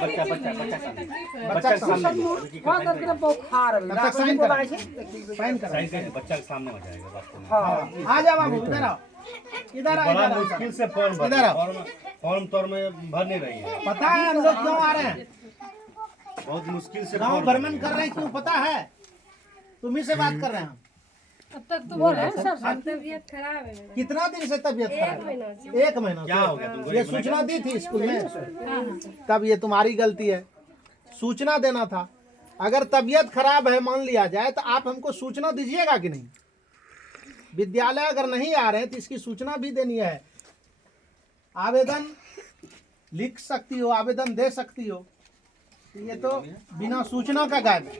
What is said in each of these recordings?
बच्चा बच्चा बच्चा सामने बच्चा सामने बच्चा के सामने हो जाएगा वास्तव में। आ जा बाबू इधर आओ इधर आओ बड़ा मुश्किल से फॉर्म भर फॉर्म तौर में भर नहीं रही है। पता है हम लोग क्यों आ रहे हैं बहुत मुश्किल से गाँव फॉर्म भ्रमण कर रहे हैं क्यों पता है तुम्ही से बात कर रहे हैं हम अब तक तो बोल रहे हैं सब तबीयत खराब है मेरा। कितना दिन से तबीयत खराब है 1 महीना क्या हो गया तुमको? ये सूचना दी थी स्कूल में तब ये तुम्हारी गलती है सूचना देना था अगर तबीयत खराब है मान लिया जाए तो आप हमको सूचना दीजिएगा कि नहीं विद्यालय अगर नहीं आ रहे हैं तो इसकी सूचना भी देनी है आवेदन लिख सकती हो आवेदन दे सकती हो ये तो बिना सूचना का गायब है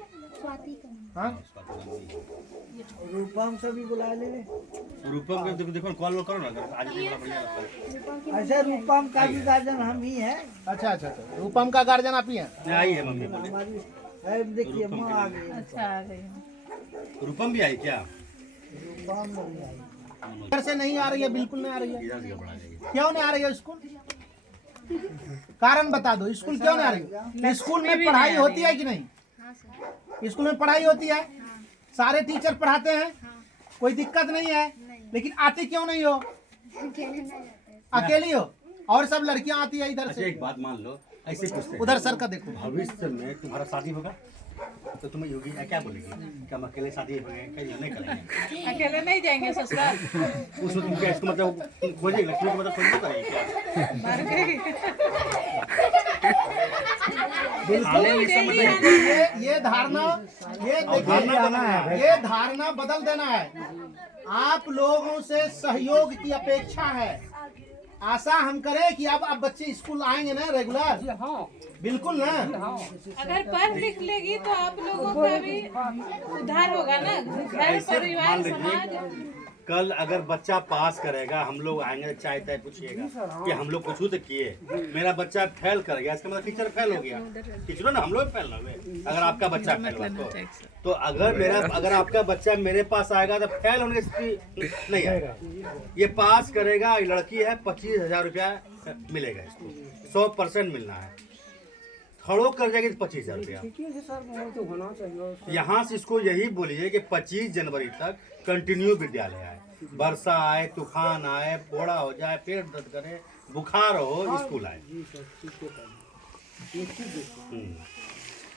हाँ? रूपम से भी बुला ले रूपम के देखो कॉल करो ना आज बड़ा बढ़िया लगता है। ऐसे रूपम का भी गार्जियन हम ही है अच्छा अच्छा अच्छा रूपम का गार्जियन आप ही हैं आई है मम्मी बोले हमारी है देखिए माँ आ गई अच्छा आ गई हूँ। रूपम भी आई क्या? रूपम नहीं आई घर से नहीं आ रही है बिल्कुल नहीं आ रही है इधर से पढ़ा जाएगी। क्यों नहीं आ रही है स्कूल कारण बता दो स्कूल क्यों नहीं आ रही है स्कूल में पढ़ाई होती है कि नहीं स्कूल में पढ़ाई होती है सारे टीचर पढ़ाते हैं कोई दिक्कत नहीं है लेकिन आती क्यों नहीं हो अकेली हो और सब लड़कियां आती है इधर अच्छा से एक बात मान लो ऐसे पूछते हैं उधर सर का देखो भविष्य में तुम्हारा शादी होगा तो तुम्हें योगी क्या बोलेगी कि हम अकेले शादी होंगे क्या नहीं करेंगे अकेले नहीं जाएंगे ससुराल उसमें तुम क्या इसको मतलब खोजेगी लक्ष्मी को मतलब खोज नहीं करेगी क्या? मार देगी। ये धारणा ये देखिए ये धारणा बदल देना है आप लोगों से सहयोग की अपेक्षा है आशा हम करें कि अब बच्चे स्कूल आएंगे ना रेगुलर बिल्कुल ना अगर पढ़ लिख लेगी तो आप लोगों का भी उद्धार होगा ना घर परिवार समाज। कल अगर बच्चा पास करेगा हम लोग आएंगे चाय ताय पूछिएगा कि हम लोग कुछ तो किए मेरा बच्चा फेल कर गया इसका मतलब टीचर फेल हो गया टीचरों ना हम लोग फेल हुए अगर आपका बच्चा फेल हुआ तो अगर आपका बच्चा मेरे पास आएगा तो फेल होने की स्थिति नहीं आएगा ये पास करेगा ये लड़की है 25,000 रुपया मिलेगा इसको 100% मिलना है खड़ो कर जाएगी तो 25,000 रुपया यहाँ से इसको यही बोलिए कि 25 जनवरी तक कंटिन्यू विद्यालय आए वर्षा आए तूफान आए फोड़ा हो जाए पेट दर्द करे बुखार हो स्कूल आए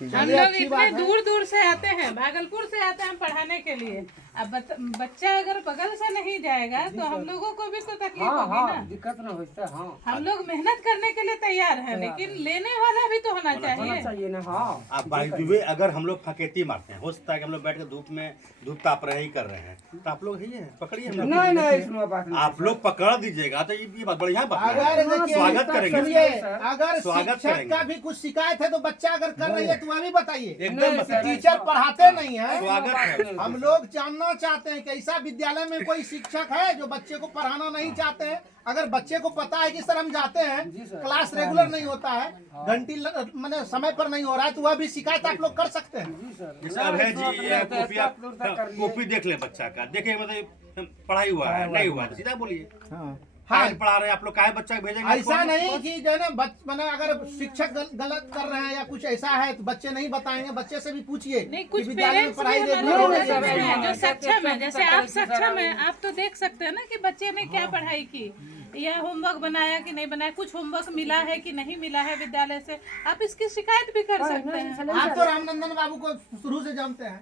हम लोग इतने दूर दूर से आते हैं भागलपुर से आते हैं पढ़ाने के लिए अब बच्चा अगर बगल से नहीं जाएगा तो हम लोगों को भी तो तकलीफ होगी ना दिक्कत ना होता हाँ हम लोग मेहनत करने के लिए तैयार हैं लेकिन लेने वाला भी तो होना चाहिए ना हाँ आप बाई अगर हम लोग फकेती मारते हैं हो सकता है कि हम लोग बैठ के धूप ताप रहे ही कर रहे हैं तो आप लोग ही है पकड़िए हम लोग नहीं इसमें बात आप लोग पकड़ दीजिएगा तो ये बढ़िया बात है। अगर देखिए, स्वागत करेंगे सुनिए, अगर स्वागत शिक्षक करेंगे। का भी कुछ शिकायत है तो बच्चा अगर कर रही है तो वह भी बताइए एकदम बताइए। टीचर पढ़ाते नहीं है स्वागत है हम लोग जानना चाहते हैं कि ऐसा विद्यालय में कोई शिक्षक है जो बच्चे को पढ़ाना नहीं चाहते हैं अगर बच्चे को पता है कि सर हम जाते हैं क्लास रेगुलर नहीं होता है घंटी मैंने समय पर नहीं हो रहा है तो वह भी शिकायत आप लोग कर सकते हैं जैसे अभय जी ये कॉपी देख ले बच्चा का देखे मतलब पढ़ाई हुआ है नहीं हुआ तो सीधा बोलिए आज पढ़ा रहे हैं आप लोग काहे बच्चा भेजेंगे ऐसा नहीं कि जो है ना मैंने अगर शिक्षक गलत कर रहे हैं या कुछ ऐसा है तो बच्चे नहीं बताएंगे बच्चे से भी पूछिए नहीं कुछ विद्यालय में पेरेंट्स पढ़ाई जो सक्षम है जैसे आप सक्षम है आप तो देख सकते हैं ना कि बच्चे ने क्या पढ़ाई की या होमवर्क बनाया कि नहीं बनाया कुछ होमवर्क मिला है कि नहीं मिला है विद्यालय से आप इसकी शिकायत भी कर सकते हैं। आप तो रामनंदन बाबू को शुरू से जानते हैं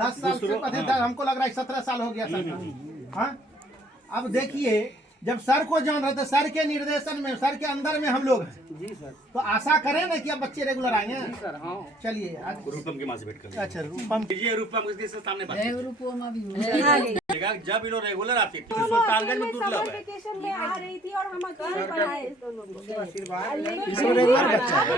10 साल से अधिक हमको लग रहा है 17 साल हो गया सर हाँ अब देखिए जब सर को जान रहे थे सर के निर्देशन में सर के अंदर में हम लोग हैं जी सर तो आशा करें ना कि अब बच्चे रेगुलर आएंगे सर हाँ चलिए आज रूपम की माँ से भेंट कर अच्छा रूपम ये रूपम के सामने बात जब ये लोग रेगुलर आती थी तो सुल्तानगंज में दुर्लभ है वेकेशन में आ रही थी और हम अकेले पढ़ाए इस दोनों को इसको रेगुलर बच्चा है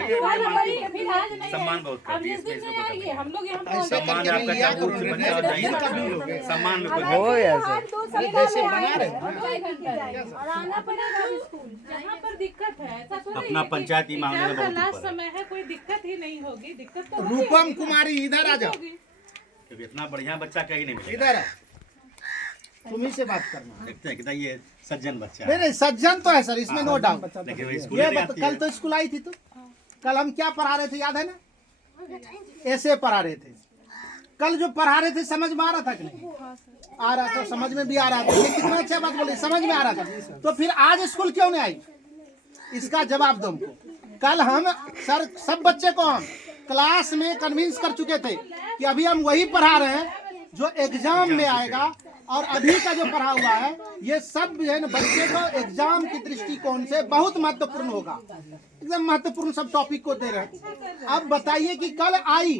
सम्मान बहुत अब करती है जिस दिन से आइए हम लोग यहाँ ऐसे सम्मान करके आपका लिया चाकू करो, से बच्चा इनका भी चाहिए लोगे। सम्मान में कोई हो हर 2 सप्ताह जैसे में बना आए रहे और 2 घंटे जाएंगे और आना पड़ेगा स्कूल जहाँ पर दिक्कत है ऐसा थोड़ी अपना है कि पंचायती मामले में एग्जाम का बहुत लास्ट ऊपर है। समय है कोई दिक्कत ही नहीं होगी दिक्कत तो होगी। रूपम कुमारी इधर आ जाओ होगी। क्योंकि इतना बढ़िया बच्चा कहीं नहीं मिलेगा इधर आ तुम्ही से बात करना देखते हैं कितना ये सज्जन बच्चा नहीं है नहीं सज्जन तो है सर इसमें नो डाउट लेकिन वो स्कूल ये नहीं आती कल है तो स्कूल आई थी कल हम क्या पढ़ा रहे थे याद है ना, ऐसे पढ़ा रहे थे। कल जो पढ़ा रहे थे समझ में आ रहा था कि नहीं आ रहा था, समझ में भी आ रहा था। ये कितना अच्छा बात बोली, समझ में आ रहा था। तो फिर आज स्कूल क्यों नहीं आई, इसका जवाब दो हमको। कल हम सर सब बच्चे को हम क्लास में कन्विंस कर चुके थे कि अभी हम वही पढ़ा रहे हैं जो एग्जाम में आएगा, और अभी का जो पढ़ा हुआ है ये सब जो है ना बच्चे को एग्जाम की दृष्टिकोण से बहुत महत्वपूर्ण होगा, एकदम महत्वपूर्ण सब टॉपिक को दे रहे हैं। अब बताइए कि कल आई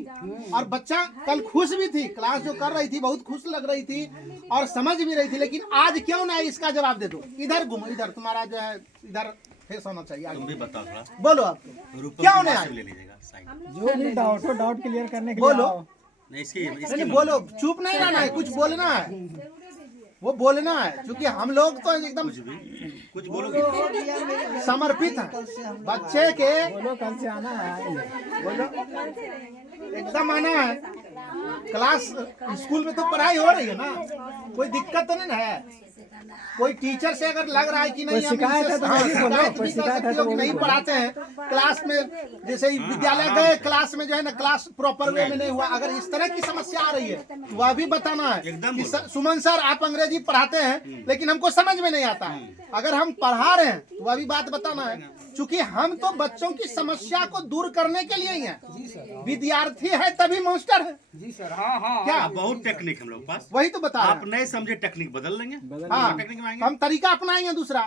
और बच्चा कल खुश भी थी, क्लास जो कर रही थी बहुत खुश लग रही थी और समझ भी रही थी, लेकिन आज क्यों नहीं आई, इसका जवाब दे दो। इधर घूमो, इधर तुम्हारा जो है इधर फेस होना चाहिए। तुम भी बताओ थोड़ा, बोलो आप क्यों नहीं आई, ले लीजिएगा साइन। जो भी डाउट हो डाउट क्लियर करने के लिए बोलो। आओ। नहीं इसकी नहीं बोलो, चुप नहीं रहना है, कुछ बोलना है, वो बोलना है, क्योंकि हम लोग तो एकदम कुछ बोलोगे। समर्पित हैं बच्चे के, बोलो कल से आना है। बोलो एकदम आना है। क्लास स्कूल में तो पढ़ाई हो रही है ना, कोई दिक्कत तो नहीं ना है। कोई टीचर से अगर लग रहा है कि नहीं कोई शिकायत है तो हाँ, वही बोलो, शिकायत कोई भी कर शिकायत सकती है हो तो कि वही नहीं बोलो। पढ़ाते हैं क्लास में, जैसे ही विद्यालय गए क्लास में जो है ना क्लास प्रॉपर वे में नहीं हुआ, अगर इस तरह की समस्या आ रही है तो वह भी बताना है एकदम कि बोलो। सुमन सर आप अंग्रेजी पढ़ाते हैं लेकिन हमको समझ में नहीं आता है। अगर हम पढ़ा रहे हैं तो वह भी बात बताना है, क्योंकि हम तो बच्चों की समस्या को दूर करने के लिए ही हैं। विद्यार्थी है तभी मास्टर है। जी सर, हाँ हाँ। क्या बहुत टेक्निक हम लोग पास, वही तो बता रहे आप हैं। नहीं समझे टेक्निक बदल लेंगे। हाँ, टेक्निक में आएंगे हम तरीका अपनाएंगे दूसरा,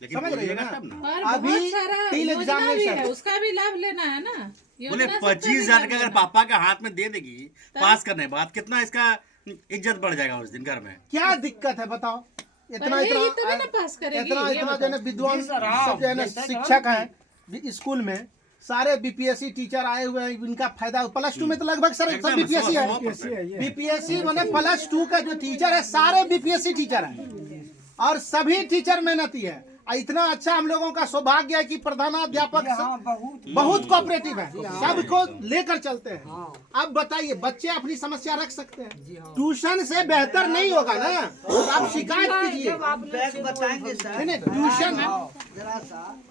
लेकिन समझ रही है बोलिएगा ना? तब ना। और अभी बहुत सारा टील योजना एग्जामिनेशन भी है, उसका भी लाभ लेना है ना। बोले योजना सबका भी 25,000 का लाभ अगर पापा के हाथ में दे देगी पास करने के बाद, कितना इसका इज्जत बढ़ जाएगा उस दिन घर में। क्या दिक्कत है बताओ। इतना पढ़ेगी तभी ना पास करेगी, इतना ये इतना जो है ना विद्वान हाँ, सब जो है ना शिक्षक हैं स्कूल में, सारे बीपीएससी टीचर आए हुए हैं, इनका फायदा प्लस 2 में तो लगभग सब एकदम बीपीएससी है। 100% बीपीएससी मैंने प्लस 2 का जो टीचर है सारे बीपीएससी टीचर हैं, और सभी टीचर मेहनती है। और इतना अच्छा हम लोगों का सौभाग्य है कि प्रधानाध्यापक हाँ, बहुत बहुत कोऑपरेटिव है, सबको लेकर चलते हैं। अब बताइए बच्चे अपनी समस्या रख सकते हैं, ट्यूशन से बेहतर नहीं होगा ना, आप शिकायत कीजिए। बैग बताएंगे सर। नहीं, नहीं, ट्यूशन है। जरा सा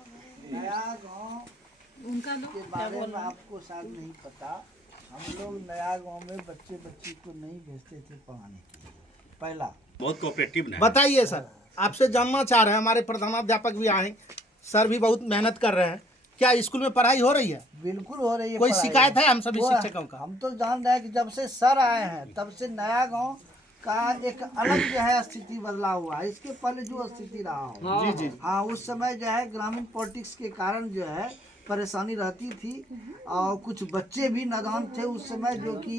नया गाँव उनका के बारे में आपको शायद नहीं पता। हम लोग नया गांव में बच्चे को नहीं भेजते थे पढ़ाने के लिए। पहला बहुत कोऑपरेटिव ना है। बताइए सर, आपसे जानना चाह रहे हैं, हमारे प्रधानाध्यापक भी आए, सर भी बहुत मेहनत कर रहे हैं, क्या स्कूल में पढ़ाई हो रही है? बिल्कुल हो रही है। कोई पढ़ाई। शिकायत है हम सभी वो शिक्षकों का? हम तो जान रहे हैं कि जब से सर आए हैं तब से नया गांव का एक अलग जो है स्थिति बदला हुआ है। इसके पहले जो स्थिति रहा हो, जी। हाँ, उस समय जो है ग्रामीण पॉलिटिक्स के कारण जो है परेशानी रहती थी, और कुछ बच्चे भी नादान थे उस समय, जो कि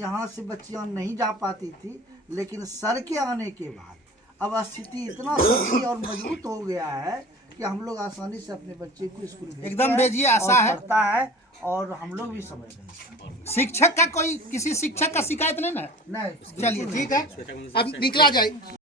यहाँ से बच्चियाँ नहीं जा पाती थी। लेकिन सर के आने के बाद अब स्थिति इतना सुधरी और मजबूत हो गया है कि हम लोग आसानी से अपने बच्चे को स्कूल भेजते एकदम हैं भेजिए, आशा और है। पढ़ता है, और हम लोग भी समझ रहे हैं। शिक्षक का कोई किसी शिक्षक का शिकायत नहीं ना? नहीं, चलिए ठीक है, अब निकला जाए।